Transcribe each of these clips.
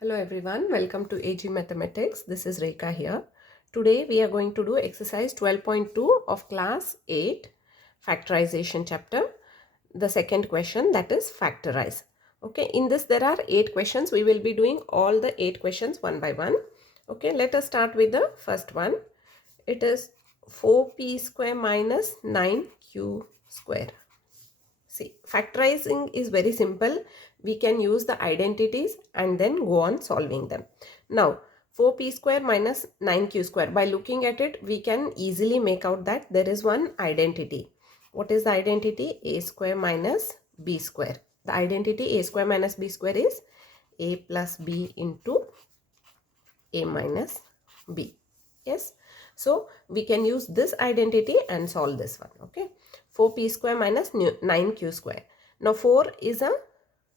Hello everyone, welcome to AG Mathematics. This is Rekha here. Today we are going to do exercise 12.2 of class 8 factorization chapter. The second question, that is factorize. Okay, in this there are 8 questions. We will be doing all the 8 questions one by one. Okay, let us start with the first one. It is 4p square minus 9q square. See, factorizing is very simple. We can use the identities and then go on solving them. Now, 4p square minus 9q square. By looking at it, we can easily make out that there is one identity. What is the identity? A square minus b square. The identity a square minus b square is a plus b into a minus b. Yes. So, we can use this identity and solve this one. Okay. 4p square minus 9q square. Now 4 is a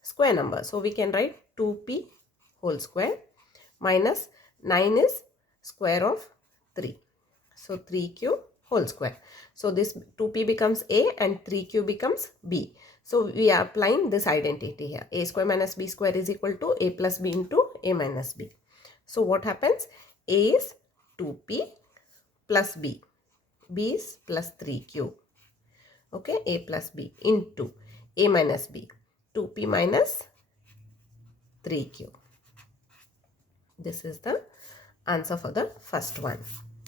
square number. So we can write 2p whole square minus 9 is square of 3. So 3q whole square. So this 2p becomes a and 3q becomes b. So we are applying this identity here. A square minus b square is equal to a plus b into a minus b. So what happens? A is 2p plus b. B is plus 3q. Okay, a plus b into a minus b, 2p minus 3q. This is the answer for the first one.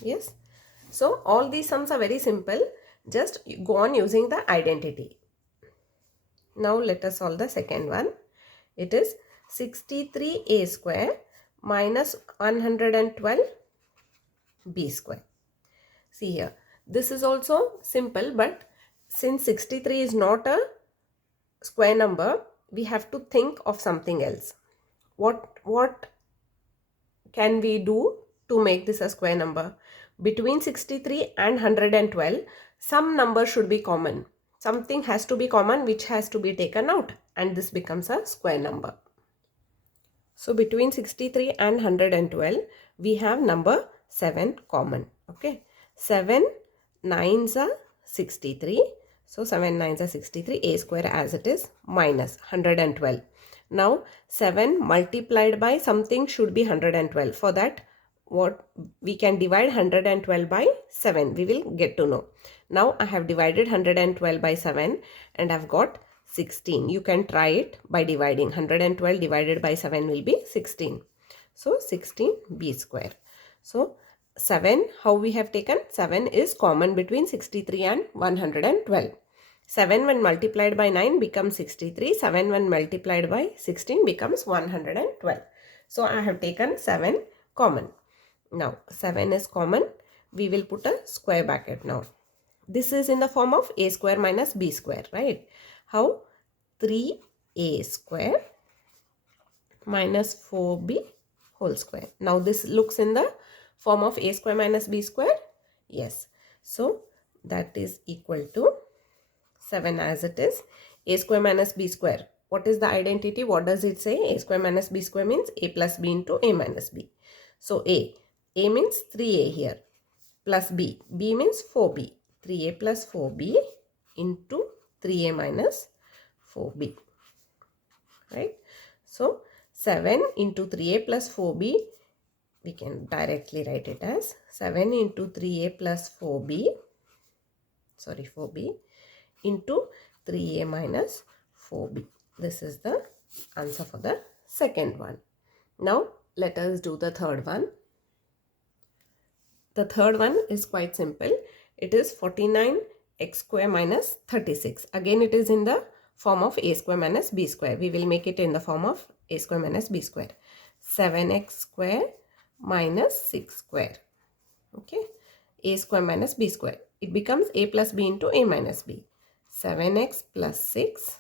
Yes. So all these sums are very simple. Just go on using the identity. Now let us solve the second one. It is 63a square minus 112 b square. See here. This is also simple, but since 63 is not a square number, we have to think of something else. What can we do to make this a square number? Between 63 and 112, some number should be common. Something has to be common which has to be taken out, and this becomes a square number. So between 63 and 112, we have number 7 common. Okay. 7 9s are 63. So 7 9s are 63. A square as it is minus 112. Now 7 multiplied by something should be 112. For that, what we can divide 112 by 7. We will get to know. Now I have divided 112 by 7 and I've got 16. You can try it by dividing. 112 divided by 7 will be 16. So 16b square. So 7, how we have taken? 7 is common between 63 and 112. 7 when multiplied by 9 becomes 63. 7 when multiplied by 16 becomes 112. So I have taken 7 common. Now 7 is common. We will put a square bracket now. This is in the form of a square minus b square, right? How? 3a square minus 4b whole square. Now this looks in the form of a square minus b square. Yes. So that is equal to 7 as it is. A square minus b square. What is the identity? What does it say? A square minus b square means a plus b into a minus b. So a means 3a here plus b. B means 4b. 3a plus 4b into 3a minus 4b. Right? So 7 into 3a plus 4b, we can directly write it as 7 into 3a plus 4b, 4b into 3a minus 4b. This is the answer for the second one. Now let us do the third one. The third one is quite simple. It is 49x square minus 36. Again, it is in the form of a square minus b square. We will make it in the form of a square minus b square. 7x square minus 6 square. Okay. A square minus b square. It becomes a plus b into a minus b. 7x plus 6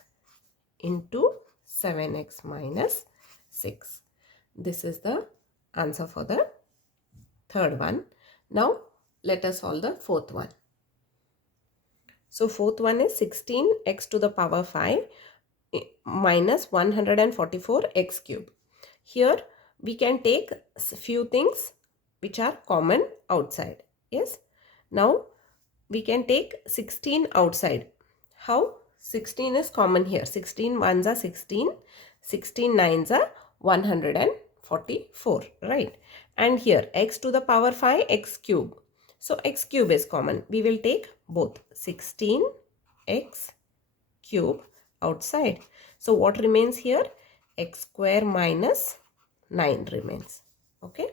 into 7x minus 6. This is the answer for the third one. Now let us solve the fourth one. So fourth one is 16x to the power 5 minus 144x cube. Here we can take few things which are common outside. Yes. Now we can take 16 outside. How? 16 is common here. 16 ones are 16. 16 nines are 144. 144, right? And here x to the power 5, x cube. So x cube is common. We will take both 16x cube outside. So what remains here? X square minus 9 remains. Okay.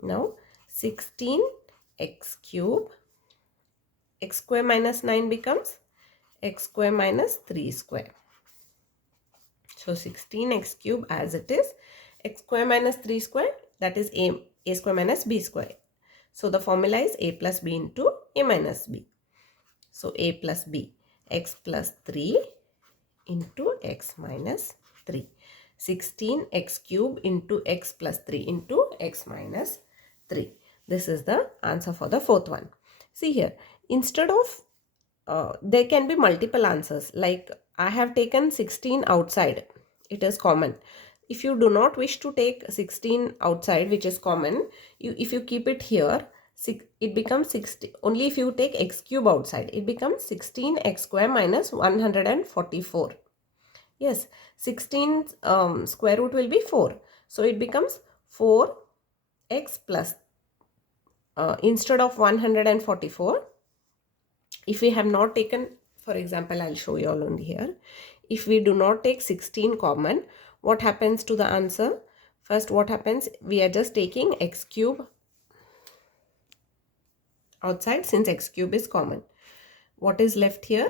Now 16x cube, x square minus 9 becomes x square minus 3 square. So 16x cube as it is, x square minus 3 square, that is a square minus b square. So the formula is a plus b into a minus b. So a plus b, x plus 3 into x minus 3. 16x cube into x plus 3 into x minus 3. This is the answer for the fourth one. See here, instead of there can be multiple answers, like I have taken 16 outside, it is common. If you do not wish to take 16 outside, which is common, if you keep it here, it becomes 60. Only if you take x cube outside, it becomes 16x square minus 144. Yes, 16 square root will be 4. So it becomes 4x plus, instead of 144, if we have not taken, for example, I'll show you all only here. If we do not take 16 common, what happens to the answer? First, what happens? We are just taking x cube outside since x cube is common. What is left here?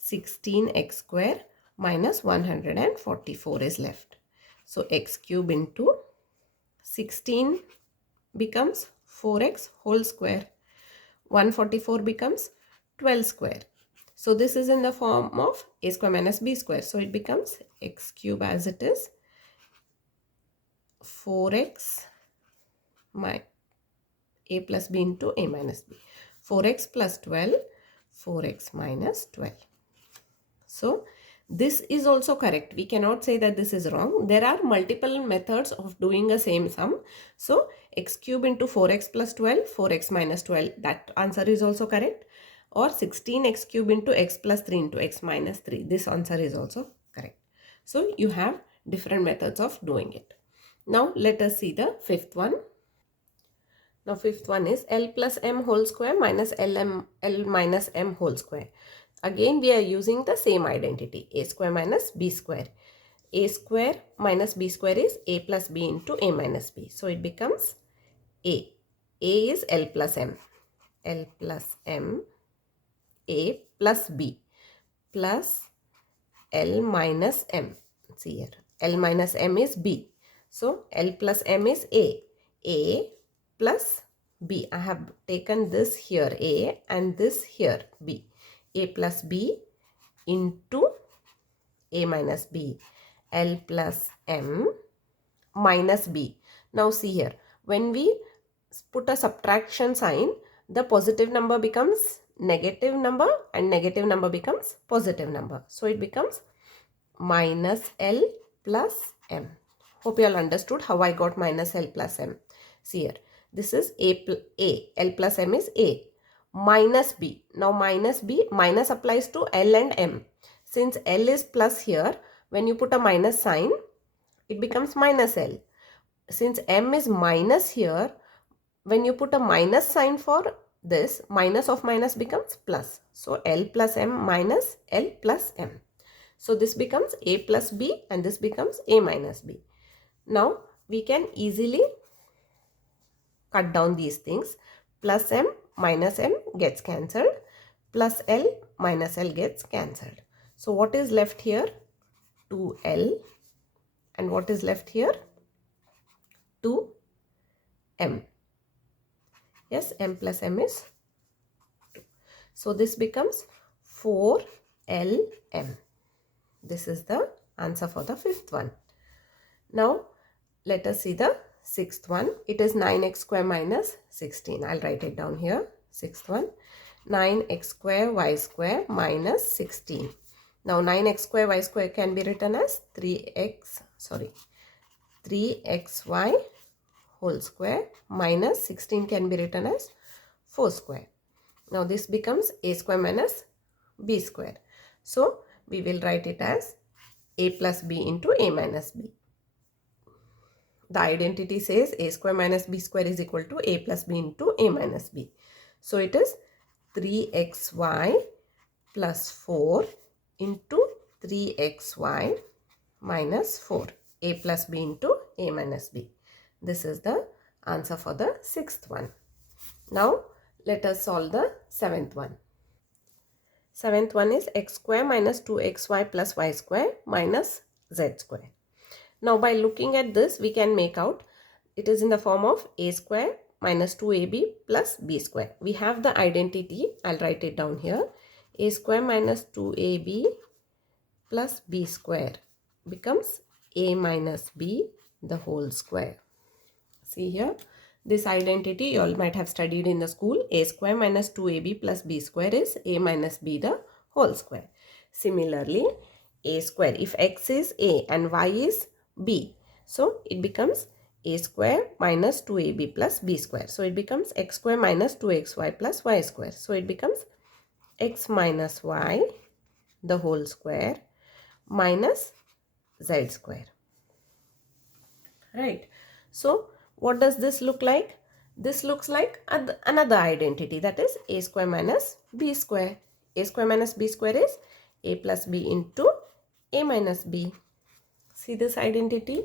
16x square minus 144 is left. So x cube into 16 becomes 4x whole square. 144 becomes 12 square. So this is in the form of a square minus b square. So it becomes x cube as it is, 4x my a plus b into a minus b. 4x plus 12, 4x minus 12. So this is also correct. We cannot say that this is wrong. There are multiple methods of doing a same sum. So x cube into 4x plus 12, 4x minus 12, that answer is also correct. Or 16x cube into x plus 3 into x minus 3. This answer is also correct. So you have different methods of doing it. Now let us see the fifth one. Now fifth one is L plus m whole square minus L minus m whole square. Again we are using the same identity, a square minus b square. A square minus b square is a plus b into a minus b. So it becomes a. A is L plus m. L plus m, a plus b plus L minus m. See here, L minus m is b. So L plus m is a plus b. I have taken this here a and this here b. A plus b into a minus b. L plus m minus b. Now see here, when we put a subtraction sign, the positive number becomes negative number and negative number becomes positive number. So it becomes minus L plus m. Hope you all understood how I got minus L plus m. See here, this is a. L plus m is a. Minus b. Now minus b, minus applies to L and m. Since L is plus here, when you put a minus sign, it becomes minus L. Since m is minus here, when you put a minus sign for this, minus of minus becomes plus. So L plus m minus L plus m. So this becomes a plus b and this becomes a minus b. Now we can easily cut down these things. Plus m minus m gets cancelled. Plus L minus L gets cancelled. So what is left here? 2L. And what is left here? 2m. Yes, m plus m is 2. So this becomes 4LM. This is the answer for the fifth one. Now let us see the sixth one. It is 9x square minus 16. I'll write it down here. Sixth one. 9x square y square minus 16. Now 9x square y square can be written as 3xy whole square minus 16 can be written as 4 square. Now this becomes a square minus b square. So we will write it as a plus b into a minus b. the identity says a square minus b square is equal to a plus b into a minus b. So it is 3xy plus 4 into 3xy minus 4, a plus b into a minus b. This is the answer for the sixth one. Now let us solve the seventh one. Seventh one is x square minus 2xy plus y square minus z square. Now by looking at this, we can make out it is in the form of a square minus 2ab plus b square. We have the identity. I'll write it down here. A square minus 2ab plus b square becomes a minus b the whole square. See here, this identity you all might have studied in the school. A square minus 2ab plus b square is a minus b the whole square. Similarly, a square, if x is a and y is b, so it becomes a square minus 2ab plus b square. So it becomes x square minus 2xy plus y square. So it becomes x minus y the whole square minus z square. Right. So what does this look like? This looks like another identity, that is a square minus b square. A square minus b square is a plus b into a minus b. See this identity?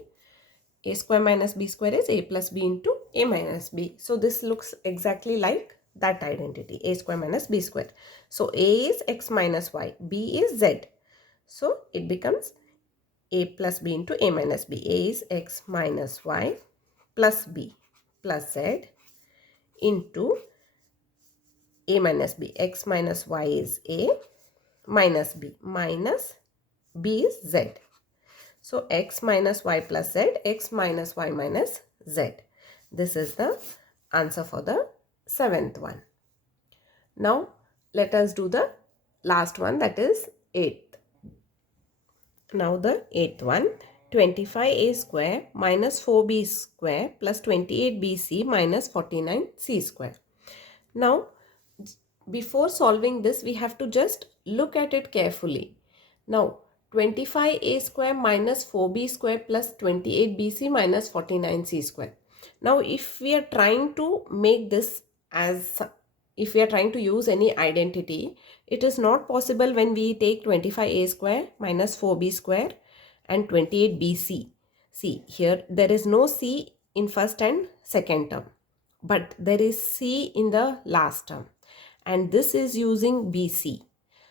A square minus b square is a plus b into a minus b. So this looks exactly like that identity, a square minus b square. So a is x minus y, b is z. So it becomes a plus b into a minus b. A is x minus y plus b plus z into a minus b. X minus y is a minus b is z. So x minus y plus z, x minus y minus z. This is the answer for the seventh one. Now let us do the last one, that is eighth. Now the eighth one, 25a square minus 4b square plus 28bc minus 49c square. Now before solving this, we have to just look at it carefully. Now 25a square minus 4b square plus 28bc minus 49c square. Now if we are trying to make this as, if we are trying to use any identity, it is not possible when we take 25a square minus 4b square and 28bc. See here, there is no c in first and second term, but there is c in the last term, and this is using bc.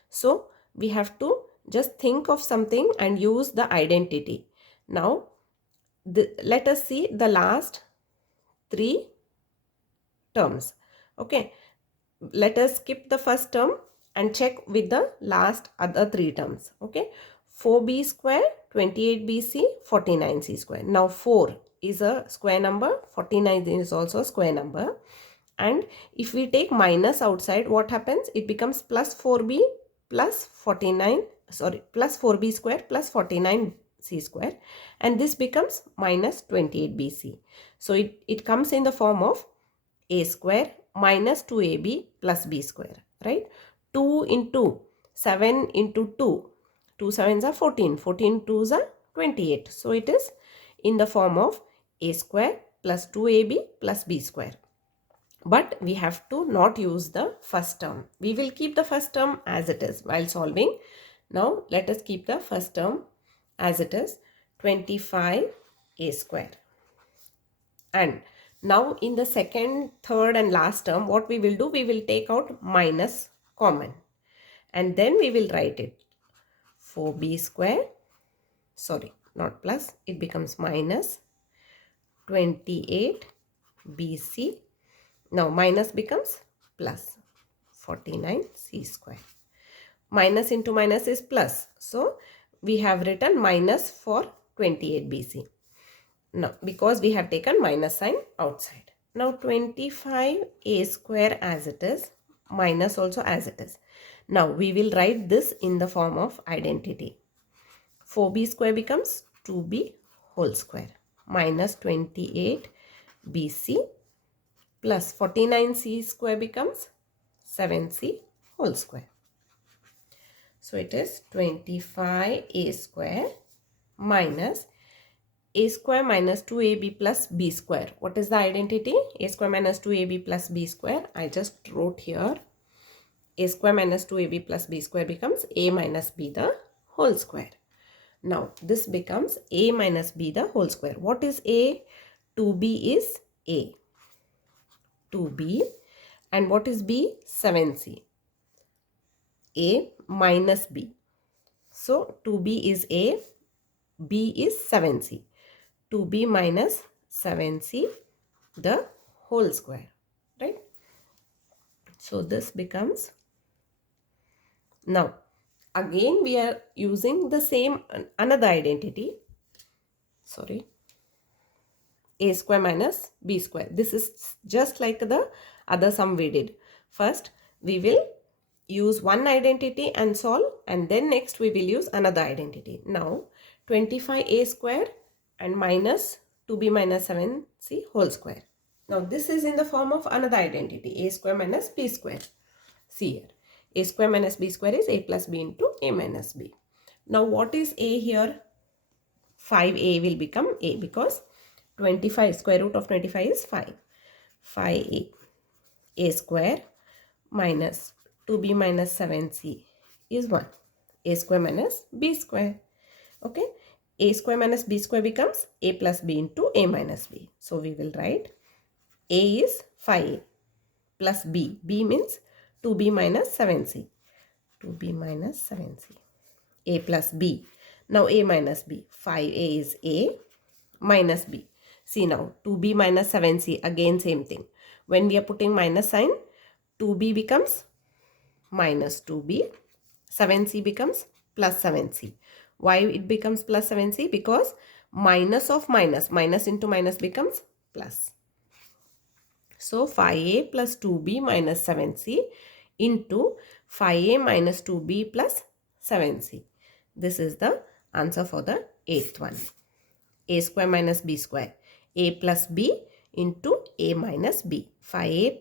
So we have to just think of something and use the identity. Now let us see the last three terms. Okay, let us skip the first term and check with the last other three terms. Okay, 4b square, 28bc, 49c square. Now 4 is a square number, 49 is also a square number, and if we take minus outside, what happens? It becomes plus 4b plus 49, sorry, plus 4b square plus 49c square, and this becomes minus 28bc. So it comes in the form of a square minus 2ab plus b square, right? 2 into 7 into 2, 2 sevens are 14, 14 twos are 28. So it is in the form of a square plus 2ab plus b square. But we have to not use the first term. We will keep the first term as it is while solving. Now let us keep the first term as it is, 25a square. And now in the second, third and last term, what we will do, we will take out minus common, and then we will write it 4b square, sorry, not plus, it becomes minus 28bc. Now minus becomes plus 49c square. Minus into minus is plus, so we have written minus for 28bc. Now because we have taken minus sign outside. Now 25a square as it is, minus also as it is. Now we will write this in the form of identity. 4b square becomes 2b whole square minus 28bc plus 49c square becomes 7c whole square. So it is 25a square minus a square minus 2ab plus b square. What is the identity? A square minus 2ab plus b square. I just wrote here. A square minus 2ab plus b square becomes a minus b the whole square. Now this becomes a minus b the whole square. What is a? 2b is a. 2b. And what is b? 7c. A minus b. So 2b is a, b is 7c. 2b minus 7c the whole square, right? So this becomes, now again we are using the same another identity, sorry, a square minus b square. This is just like the other sum we did. First we will use one identity and solve, and then next we will use another identity. Now 25a square and minus 2b minus 7c whole square. Now this is in the form of another identity, a square minus b square. See here, a square minus b square is a plus b into a minus b. Now what is a here? 5a will become a, because 25 square root of 25 is 5. 5a. A square minus 2b minus 7c is 1. A square minus b square. Okay. A square minus b square becomes a plus b into a minus b. So we will write a is 5a plus b. B means 2b minus 7c. 2b minus 7c. A plus b. Now a minus b. 5a is a minus b. See now 2b minus 7c, again same thing. When we are putting minus sign, 2b becomes minus 2b. 7c becomes plus 7c. Why it becomes plus 7c? Because minus of minus, minus into minus becomes plus. So 5a plus 2b minus 7c into 5a minus 2b plus 7c. This is the answer for the 8th one. A square minus b square. A plus b into a minus b. 5a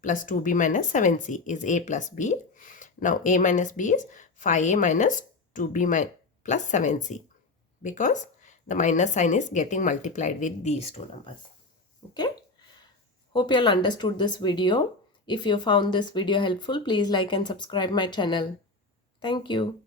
plus 2b minus 7c is a plus b. Now a minus b is 5a minus 2b plus 7c, because the minus sign is getting multiplied with these two numbers. Okay. Hope you all understood this video. If you found this video helpful, please like and subscribe my channel. Thank you.